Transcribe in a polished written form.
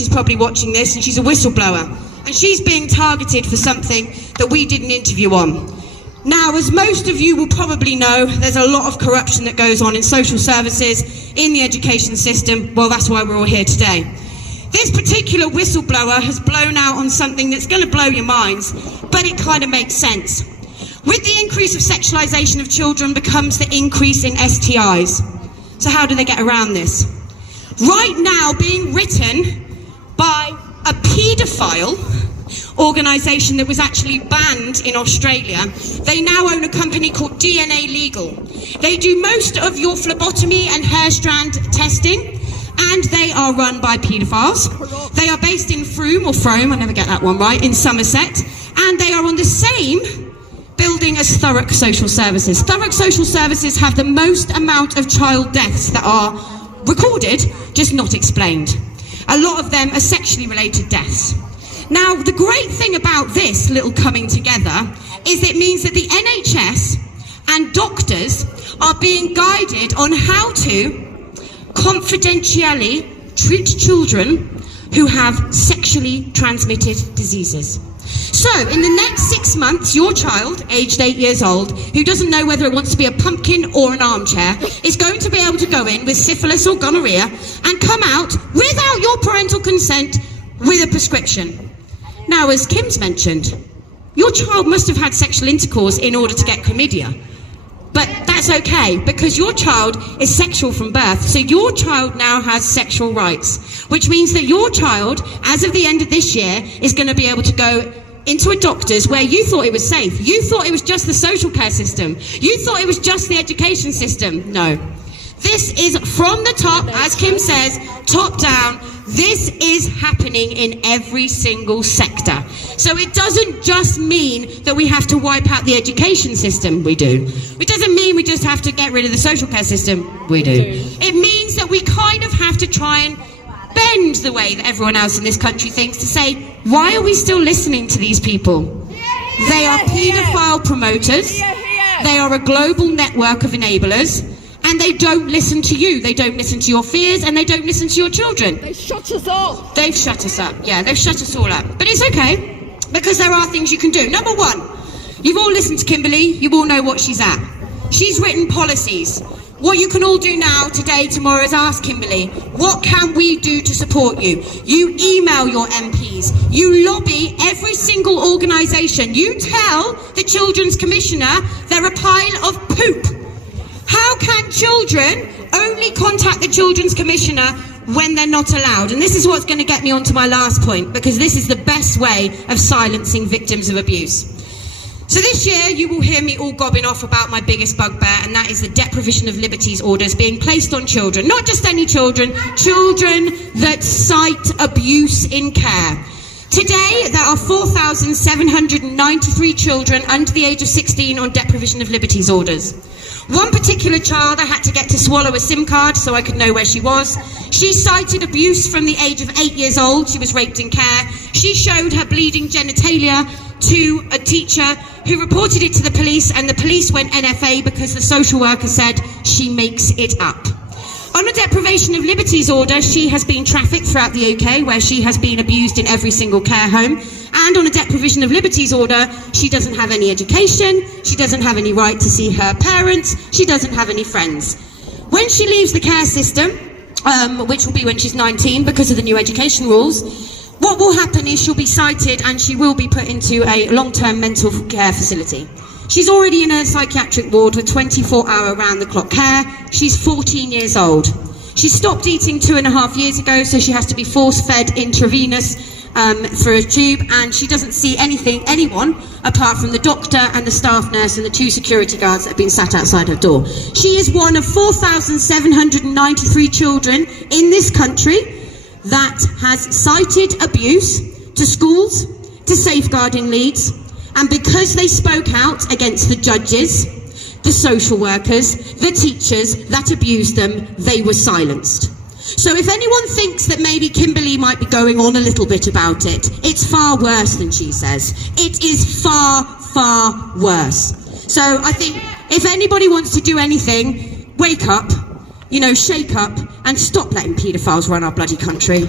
She's probably watching this, and she's a whistleblower, and she's being targeted for something that we did an interview on. Now, as most of you will probably know, there's a lot of corruption that goes on in social services, in the education system. Well, that's why we're all here today. This particular whistleblower has blown out on something that's going to blow your minds, but it kind of makes sense. With the increase of sexualization of children becomes the increase in STIs. So how do they get around this? Right now, being written by a paedophile organisation that was actually banned in Australia. They now own a company called DNA Legal. They do most of your phlebotomy and hair strand testing, and they are run by paedophiles. They are based in Frome, I never get that one right, in Somerset, and they are on the same building as Thurrock Social Services. Thurrock Social Services have the most amount of child deaths that are recorded, just not explained. A lot of them are sexually related deaths. Now, the great thing about this little coming together is it means that the NHS and doctors are being guided on how to confidentially treat children who have sexually transmitted diseases. So, in the next 6 months, your child, aged 8 years old, who doesn't know whether it wants to be a pumpkin or an armchair, is going to be able to go in with syphilis or gonorrhea and come out without your parental consent with a prescription. Now, as Kim's mentioned, your child must have had sexual intercourse in order to get chlamydia. But that's okay, because your child is sexual from birth, so your child now has sexual rights, which means that your child, as of the end of this year, is going to be able to go into a doctor's where you thought it was safe. You thought it was just the social care system. You thought it was just the education system. No. This is from the top, as Kim says, top down. This is happening in every single sector. So it doesn't just mean that we have to wipe out the education system. We do. It doesn't mean we just have to get rid of the social care system. We do. It means that we kind of have to try and bend the way that everyone else in this country thinks to say, why are we still listening to these people? They are paedophile promoters. They are a global network of enablers. And they don't listen to you. They don't listen to your fears, and they don't listen to your children. They shut us up. They've shut us up. Yeah, they've shut us all up. But it's okay, because there are things you can do. Number one, you've all listened to Kimberly. You all know what she's at. She's written policies. What you can all do now, today, tomorrow, is ask Kimberly, what can we do to support you? You email your MPs. You lobby every single organisation. You tell the Children's Commissioner they're a pile of poop. How can children only contact the Children's Commissioner when they're not allowed? And this is what's going to get me onto my last point, because this is the best way of silencing victims of abuse. So this year you will hear me all gobbing off about my biggest bugbear, and that is the deprivation of liberties orders being placed on children. Not just any children, children that cite abuse in care. Today, there are 4,793 children under the age of 16 on deprivation of liberties orders. One particular child I had to get to swallow a SIM card so I could know where she was. She cited abuse from the age of 8 years old. She was raped in care. She showed her bleeding genitalia to a teacher who reported it to the police, and the police went NFA because the social worker said she makes it up. On a deprivation of liberties order, she has been trafficked throughout the UK, where she has been abused in every single care home. And on a deprivation of liberties order, she doesn't have any education, she doesn't have any right to see her parents, she doesn't have any friends. When she leaves the care system, which will be when she's 19 because of the new education rules, what will happen is she'll be cited and she will be put into a long-term mental care facility. She's already in a psychiatric ward with 24-hour round-the-clock care. She's 14 years old. She stopped eating 2.5 years ago, so she has to be force-fed intravenous through a tube, and she doesn't see anyone apart from the doctor and the staff nurse and the 2 security guards that have been sat outside her door. She is one of 4,793 children in this country that has cited abuse to schools, to safeguarding leads, and because they spoke out against the judges, the social workers, the teachers that abused them, they were silenced. So if anyone thinks that maybe Kimberly might be going on a little bit about it, it's far worse than she says. It is far, far worse. So I think if anybody wants to do anything, wake up, shake up, and stop letting paedophiles run our bloody country.